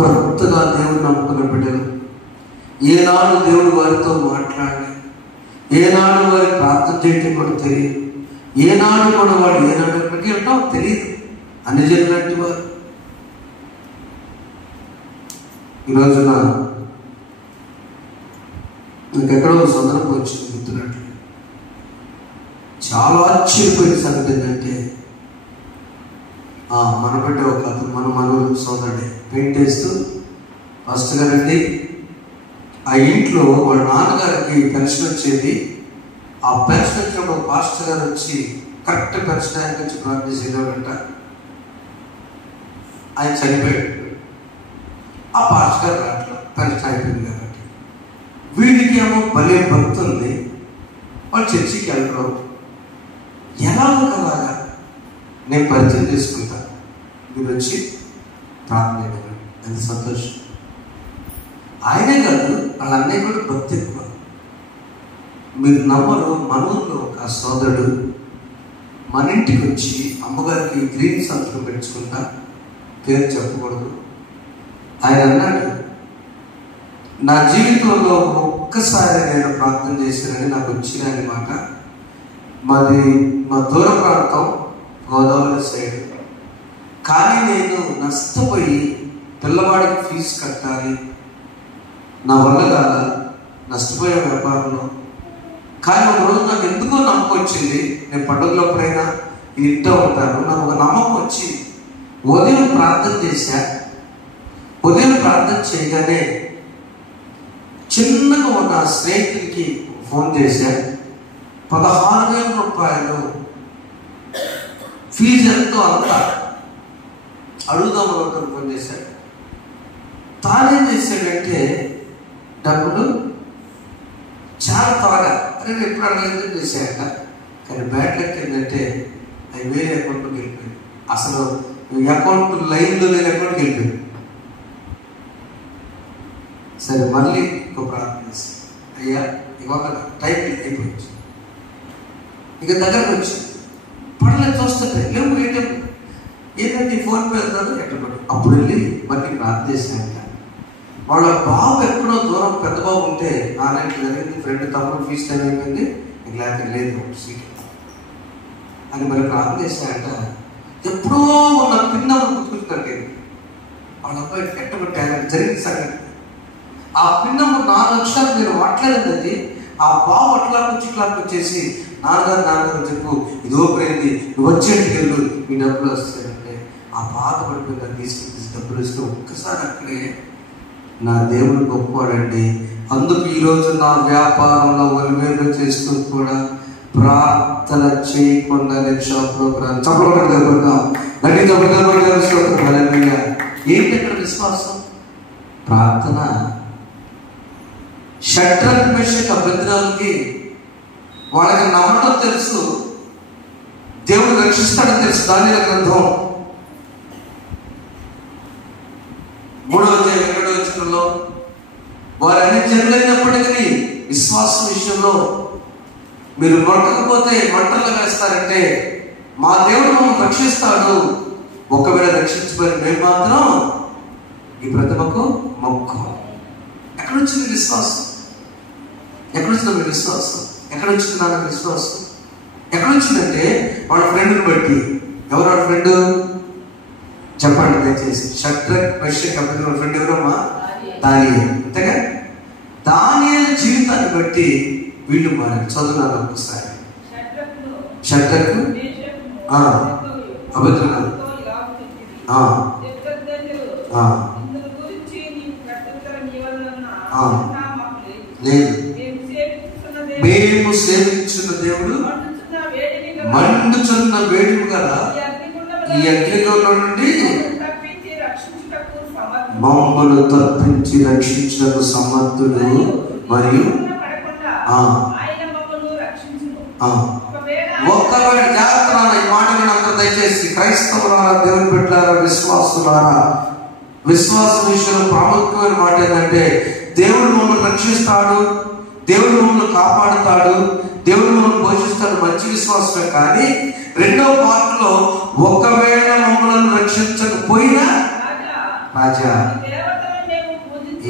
కొత్తగా దేవుడు నమ్ముకున్న బిడ్డలు ఏనాడు దేవుడు వారితో మాట్లాడి, ఏనాడు వారి ప్రార్థన చేయటం కూడా తెలియదు, ఏనాడు కూడా వాడు ఏనాడు ఎక్కడికి వెళ్ళటం తెలియదు. అన్ని జరిగినట్టు వారు ఈ రోజున నాకు ఎక్కడో సందర్భం వచ్చింది గుర్తున్నట్లు. చాలా ఆశ్చర్యపోయిన సంగతి ఏంటంటే, మన బిడ్డ ఒక అతను మన మనవరు సోదరుడే పెయింట్ వేస్తూ ఫస్ట్ గారండి ఆ ఇంట్లో వాళ్ళ నాన్నగారికి పెన్షన్ వచ్చేది. ఆ పెన్షన్ వచ్చినప్పుడు పాస్టర్ గారు వచ్చి కరెక్ట్ పెన్షన్ ఆయన వచ్చి ప్రార్థన చేసేవాడంట. ఆయన చనిపోయాడు. ఆ పాస్టర్ గారు రావట్లా, పెన్షన్ అయిపోయింది కాబట్టి. వీడికి ఏమో భలే భక్తి ఉంది, వాళ్ళు చర్చికి వెళ్ళడం. ఎలాగోలాగా నేను పరిచయం చేసుకుంటా, మీరు వచ్చి ప్రార్థన చేయడం ఎంత సంతోషం. ఆయనే కాదు వాళ్ళ అన్నయ్య కూడా భక్తి ఎక్కువ. మీరు నమ్మరు, మన ఊళ్ళో ఒక సోదరుడు మన ఇంటికి వచ్చి అమ్మగారికి గ్రీన్ సంతకం పెంచుకుంటా, పేరు చెప్పకూడదు. ఆయన అన్నాడు, నా జీవితంలో ఒక్కసారి నేను ప్రార్థన చేశానని నాకు వచ్చిన మాట. మాది మా దూర ప్రాంతం గోదావరి సైడ్, కానీ నేను నష్టపోయి పిల్లవాడికి ఫీజు కట్టాలి, నా వల్ల కాదు, నష్టపోయే వ్యాపారంలో. కానీ ఒక రోజు నాకు ఎందుకో నమ్మకం వచ్చింది, నేను పండుగలప్పుడైనా ఇంట్లో ఉంటాను, నాకు ఒక నమ్మకం వచ్చి ఉదయం ప్రార్థన చేశా. ఉదయం ప్రార్థన చేయగానే చిన్నగా ఉన్న స్నేహితుడికి ఫోన్ చేశా. 16,000 రూపాయలు ఫీజు ఎంతో అంతా అడుగుదామని ఫోన్ చేశాడు. తానేం చేశాడంటే డబ్బులు చాలా త్వరగా, అరే ఎప్పుడు అడగలేదు చేశాయట. కానీ బ్యాడ్ లక్ ఏంటంటే అవి వేరే అకౌంట్లోకి వెళ్ళిపోయింది. అసలు అకౌంట్ లైన్లో లేని అకౌంట్కి వెళ్ళిపోయింది. సరే మళ్ళీ ఇంకో ప్రార్థన చేశాను, అయ్యా ఇవాళ టైం అయిపోయింది, ఇక దగ్గరకు వచ్చి పడలేదు చూస్తుంటే లేవు ఏటీఎం ఏంటంటే ఫోన్పే వెళ్తాను ఎక్కడ. అప్పుడు వెళ్ళి మళ్ళీ ప్రార్థన చేశాక వాళ్ళ బాబు ఎక్కడో దూరం పెద్ద బాబు ఉంటే నాన్నకి జరిగింది, ఫ్రెండ్ తమ్ముడు ఫీజు టైం అయిపోయింది, నీకు లేక లేదు సీట్ అని మరి ప్రార్థన చేశాక ఎప్పుడో ఉన్న పిన్న గుర్తుకుంటున్నట్టు వాళ్ళ అబ్బాయి ఎట్టబట్టి ఆయన జరిగిన సంగతి. ఆ పిండము 4 అక్షరాలు మీరు మాట్లాడింది ఆ బాబు ఇట్లాకి వచ్చేసి నాన్నగారు చెప్పు, ఇది ఓపెన్ అయింది, నువ్వు వచ్చేంటికి వెళ్ళు, మీ డబ్బులు వస్తాయంటే ఆ బాధ పడిపోయింది. తీసుకెళ్ళి డబ్బులు ఇస్తే ఒక్కసారి అక్కడే నా దేవుడు గొప్పవాడండి. అందుకు ఈరోజు నా వ్యాపారంలో ఒలిమేలు చేస్తూ కూడా ప్రార్థన చేయకుండా నేను షాప్లో చెప్పడం ఏంటి అక్కడ విశ్వాసం? ప్రార్థన. షడ్రక్ మెషక్ అబేద్నెగోకి వాళ్ళకి నమ్మటం తెలుసు, దేవుడు రక్షిస్తాడని తెలుసు. దానియేలు గ్రంథం 3:2 వారు అన్ని జనులైనప్పటికీ విశ్వాసం విషయంలో మీరు మొట్టకపోతే మంటల్లో వేస్తారంటే మా దేవుడు మమ్మల్ని రక్షిస్తాడు, ఒకవేళ రక్షించబడి మేము మాత్రం ఈ ప్రతిభకు మొక్కం. ఎక్కడొచ్చింది విశ్వాసం? ఎక్కడొచ్చింది మీ విశ్వాసం? ఎక్కడొచ్చింది నా విశ్వాసం? ఎక్కడొచ్చిందంటే వాళ్ళ ఫ్రెండ్ని బట్టి. ఎవరు వాళ్ళ ఫ్రెండ్ చెప్పండి దయచేసి. షడ్రక్ మెషక్ అబేద్నెగో ఫ్రెండ్ ఎవరమ్మా? దానియేలు. అంతేగా దానియేలు జీవితాన్ని బట్టి వీళ్ళు మారారు. చదువున్నారు ఒకసారి. షడ్రక్ అబేద్నెగో లేదు, మేము సేవించున్న దేవుడు మండుచున్న వేడిమి కదా ఈ అగ్నిగుండం నుండి మమ్మల్ని తప్పించి రక్షించడానికి సమర్థుడు. మరియు ఒక్కవేళ జాగ్రత్త ఈ మాటలను అందరూ దయచేసి క్రైస్తవులారా, దేవుని బిడ్డలారా, విశ్వాసులారా, విశ్వాస విషయంలో ప్రాముఖ్యమైన మాట ఏంటంటే దేవుడు మమ్మల్ని రక్షిస్తాడు, దేవుడు మమ్మల్ని కాపాడుతాడు, దేవుడు మమ్మల్ని పోషిస్తాడు, మంచి విశ్వాసమే. కానీ రెండవ పాటలో ఒకవేళ మమ్మల్ని రక్షించకపోయినా రాజా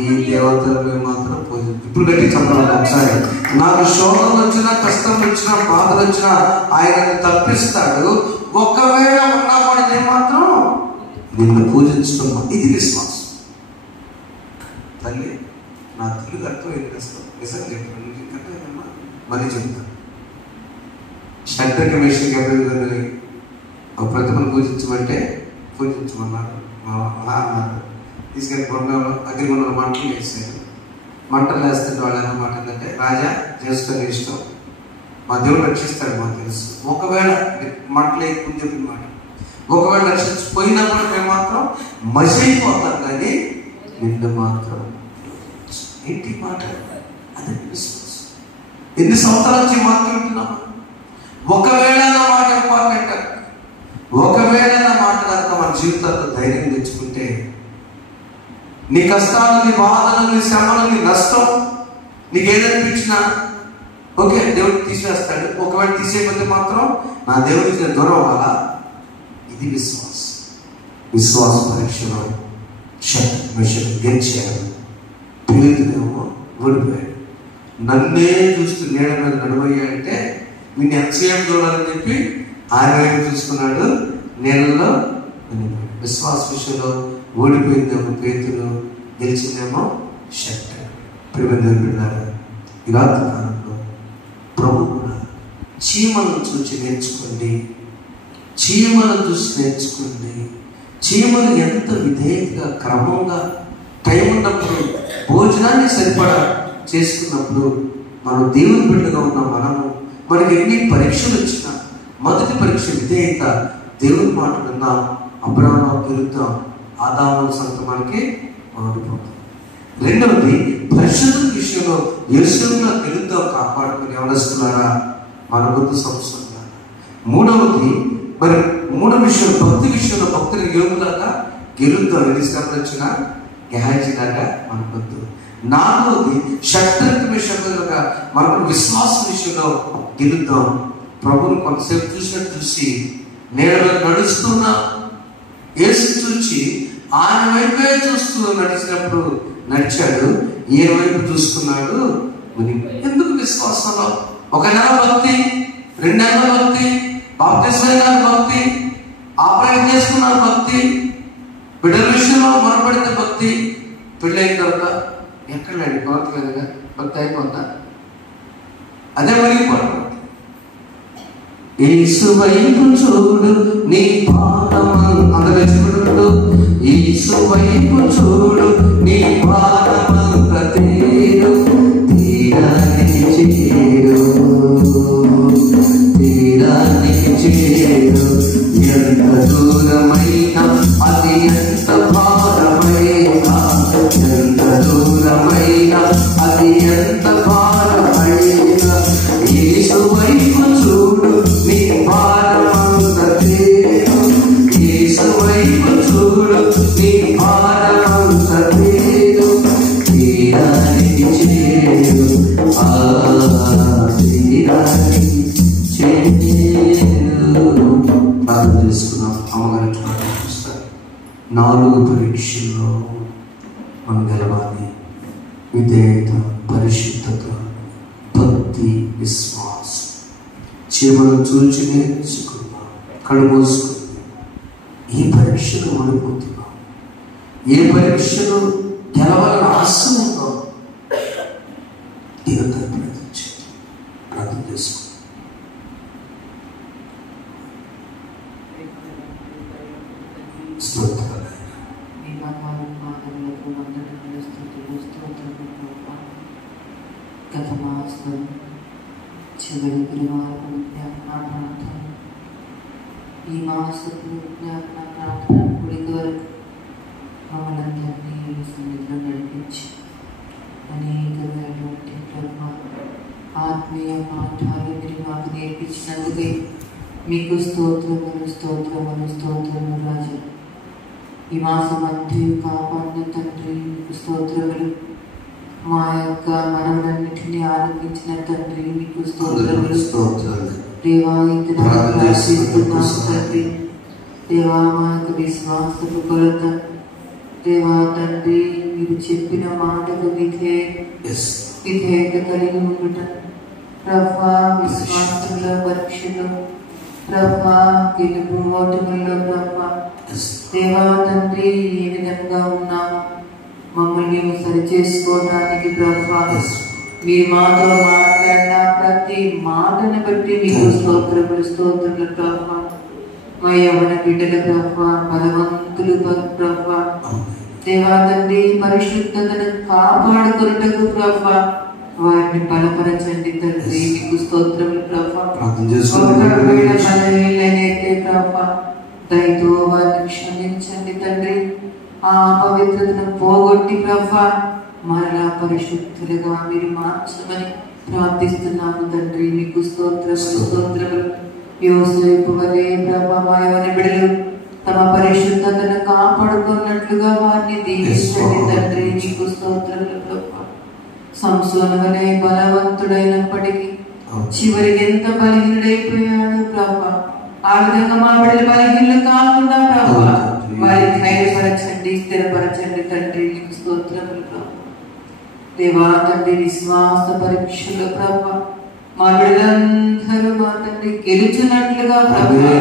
ఈ దేవతలు మేము మాత్రం పూజించు. ఇప్పుడు గట్టి చెప్పాలి ఒకసారి. నాకు శోధన వచ్చినా, కష్టం వచ్చినా, బాధలు వచ్చినా ఆయనని తప్పిస్తాడు, ఒకవేళ ఉన్నా కూడా నేను మాత్రం నిన్ను పూజించుకున్నాం. ఇది విశ్వాసం. తల్లి నా తెలుగు అర్థమైంది కష్టం నిజంగా చెప్పాను, అర్థమైందమ్మా. మళ్ళీ చెప్తాను. షడ్రక్ మెషక్ అబేద్నెగోని ప్రతిభను పూజించమంటే పూజించమన్నారు. అన్నారు తీసుకెళ్ళి అగ్నిగుండంలో మంటలు వేసారు. మంటలు వేస్తుంటే వాళ్ళు అన్నమాట ఏంటంటే రాజా చేసుకొని ఇష్టం, మా దేవుడు రక్షిస్తాడు మాకు తెలుసు. ఒకవేళ మంటలు ఎక్కువ చెప్పిన మాట, ఒకవేళ రక్షించిపోయినా కూడా మేము మాత్రం మసైపోతాం, కానీ నిన్ను మాత్రం ఏంటి మాట? అదే విశ్వాసం. ఎన్ని సంవత్సరాల నుంచి వాక్యం వింటున్నాము. ఒకవేళ నా మాట ఇంపార్టెంట్, ఒకవేళ నా మాట కనుక మన జీవితాల్లో ధైర్యం తెచ్చుకుంటే నీ కష్టాలు, నీ బాధలు, నీ శ్రమలు, నీ నష్టం నీకేదనిపించినా ఓకే దేవుడు తీసేస్తాడు. ఒకవేళ తీసేయకపోతే మాత్రం నా దేవుడికి నేను దూరం అవ్వాలా? ఇది విశ్వాసం. విశ్వాస పరీక్షలో గెలిచాడు. పేతురేమో ఓడిపోయాడు. నన్నే చూస్తూ నీడ మీద నడువయ్యాడంటే వీడిని ఎంతసేపు చూడాలని చెప్పి ఆయన వైపు చూసుకున్నాడు, నీళ్ళలో విశ్వాస విషయంలో ఓడిపోయిందేమో పేతురు, గెలిచిందేమో షడ్రక్. ప్రియమైన ఈ రాత్రి కాలంలో ప్రభు కూడా చీమలను చూసి నేర్చుకోండి, చీమలను చూసి నేర్చుకోండి. చీమలు ఎంత విధేయతగా క్రమంగా టైం ఉన్నప్పుడు భోజనాన్ని సరిపడా చేసుకున్నప్పుడు మనం దేవుని బిడ్డగా ఉన్న మనకి ఎన్ని పరీక్షలు వచ్చినా మొదటి పరీక్ష విధేయత. దేవుని మాట విన్నా అబ్రహాము గెలుద్దాం, ఆదాము సంత మనకి ఓడిపోతాం. రెండవది పరిశుద్ధ విషయంలో యేసుగా గెలుద్దాం, కాపాడుకుని ఎవరిస్తున్నారా మన బుద్ధి సంవత్సరం. మూడవది మరి మూడో విషయం భక్తి విషయంలో భక్తులు యోగులాగా గెలుద్దాం, ఎన్ని శ్రమలు వచ్చినా గెహాజీలాగా మన బుద్ధు. నాలుగవది షడ్రక్ విషయంలో మనకు విశ్వాస విషయంలో గెలుద్దాం. ప్రభుని కొంతసేపు చూసినట్టు చూసి నేను నడుస్తున్నా యేసు చూచి ఆయన వైపే చూస్తూ నడిచినప్పుడు నడిచాడు. ఏ వైపు చూస్తున్నాడు? ఎందుకు విశ్వాసంలో ఒక నెల భక్తి, 2 నెలల భక్తి, బాప్తిస్మమైన భక్తి, ఆపరేట్ చేసుకున్న భక్తి, బిడ్డల విషయంలో మొరపడితే భక్తి, పెళ్ళైన తర్వాత ఎక్కడ అక్కర్లేండి, కోరట్లేదుగా, భక్తి అయిపోతా. అదే మరిగిపోవడం. యేసు వైపు చూడు నీ పాదము, అందరూ చూడు. యేసు వైపు చూడు నీ పాదమంత తీరు, తీరానికి చేరు, తీరానికి చేరు. ఎంత దూరమైనా అది ఎంత భారమైనా, ఎంత దూరమైనా అది ఎంత భారమైనా, యేసు వైపు చూడు నీ భారమంత తీరు, యేసు వైపు చూడు నీ భారమంత తీరు, తీరానికి చేరు, తీరానికి చేరు. ప్రార్థన చేసుకున్నాం. అమ్మగారి చూస్తారు 4 పరీక్షల్లో మనం గెలవాలి. విధేయత, పరిశుద్ధత, భక్తి, విశ్వాసం. చీమలు చూచి నేర్చుకున్నాం, కళ్ళు మూసుకుంది. ఈ పరీక్షలు ఓడిపోతున్నాం. ఏ పరీక్షలు గెలవాలని ఆశ ఉందో దేవుడు ప్రయత్నించండి. ప్రార్థన చేసుకో. గత మాసం చివరి గురువారం జ్ఞాపన, ఈ మాసపు జ్ఞాపన ప్రార్థన గుడి వరకు మమ్మల్ని అందరినీ సన్నిధిలో నడిపించి అనేకమైనటువంటి ఆత్మీయ పాఠాలు మీరు మాకు నేర్పించినందుకే మీకు స్తోత్రములు స్తోత్రములు స్తోత్రములు రాజా. ఈ మాసం అంతా కాపాడిన తండ్రి మీకు స్తోత్రములు. మా యొక్క మనములన్నిటినీ ఆలోచించిన తండ్రి మీకు స్తోత్రములు. దేవా ఇంతస్తున్నాం తండ్రి. దేవా మా యొక్క విశ్వాసపు కొరత, దేవా తండ్రి మీరు చెప్పిన మాటకు విధేయత కలిగి ఉండుట ప్రభా, విశ్వాసంలో పరీక్షలో ప్రభా, గెలుపు ఓటముల్లో ప్రభా, దేవా తండ్రి ఏ విధంగా ఉన్నాము మమ్మల్ని మేము సరి చేసుకోవడానికి ప్రభా, మీరు మాతో మాట్లాడిన ప్రతి మాటను బట్టి మీకు స్తోత్రములు స్తోత్రములు ప్రభా. మా యవన బిడ్డల ప్రభా, బలవంతులు ప్రభా, దేవా తండ్రి పరిశుద్ధతను కాపాడుకున్నటకు ప్రభా వారిని బలపరచండి తండ్రి మీకు స్తోత్రములు ప్రభా. బలహీనైతే ప్రభా దయతో వారిని క్షమించండి తండ్రి. ఆ పవిత్రతను పోగొట్టి ప్రభా మరలా పరిశుద్ధులుగా మీరు మార్చమని ప్రార్థిస్తున్నాము తండ్రి మీకు స్తోత్రములు స్తోత్రములు. యోసేపు వలె ప్రభా మా యవన బిడ్డలు తమ పరిశుద్ధతను కాపాడుకున్నట్లుగా వారిని దీవించండి తండ్రి మీకు స్తోత్రములు ప్రభా. సంసోను వలె బలవంతుడైనప్పటికీ చివరికి ఎంత బలహీనుడైపోయాడు ప్రభా. ఆ విధంగా మా బిడ్డలు బలహీనులు కాకుండా ప్రభా వారిని ధైర్యపరచండి, స్థిరపరచండి తండ్రి మీకు స్తోత్రములు ప్రభా. దేవా తండ్రి విశ్వాస పరీక్షలు ప్రభా మా బిడ్డలందరూ మా తండ్రి గెలుచున్నట్లుగా ప్రభా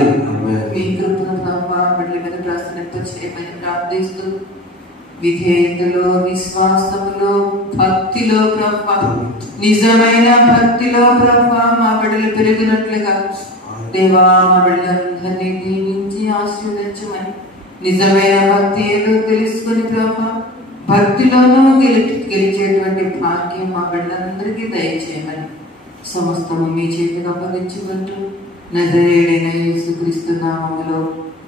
మీ కృపను ప్రభా బిడ్డల మీద ప్రసన్నింప చేయమని ప్రార్థిస్తూ విధేయతలో, విశ్వాసములో, భక్తిలో ప్రభా, నిజమైన భక్తిలో ప్రభా మా బిడ్డలు పెరిగినట్లుగా దేవా మా బిడ్డలందరినీ దీవించి ఆశీర్వదించమని, నిజమైన భక్తి ఏదో తెలుసుకుని ప్రభా భక్తిలోనూ గెలిచేటువంటి భాగ్యం మా బిడ్డలందరికీ దయచేయమని సమస్తము మీ చేతికి అప్పగించుకుంటూ నజరేయుడైన యేసుక్రీస్తు నామములో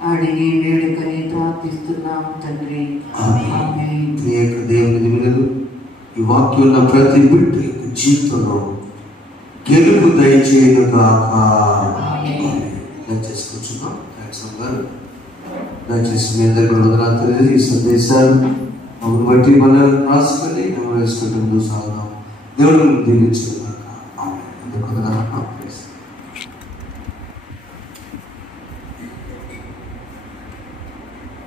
అడిగి వేడుకని ప్రార్థిస్తున్నాము తండ్రి. ఆమేన్. దేవుని వినదు ఈ వాక్యంలో ప్రతి బిడ్డ జీవితంలో గెలుపు దయచేయను గాక. దయచేసి కూర్చున్నాం. దయచేసి మీ అందరికీ వదనాలు ఈ సందేశాలు మమ్మల్ని బట్టి మనం రాసుకొని మనం వేసుకుంటూ సాగుదాం. దేవుడు దీవించుగాక. ఆమేన్.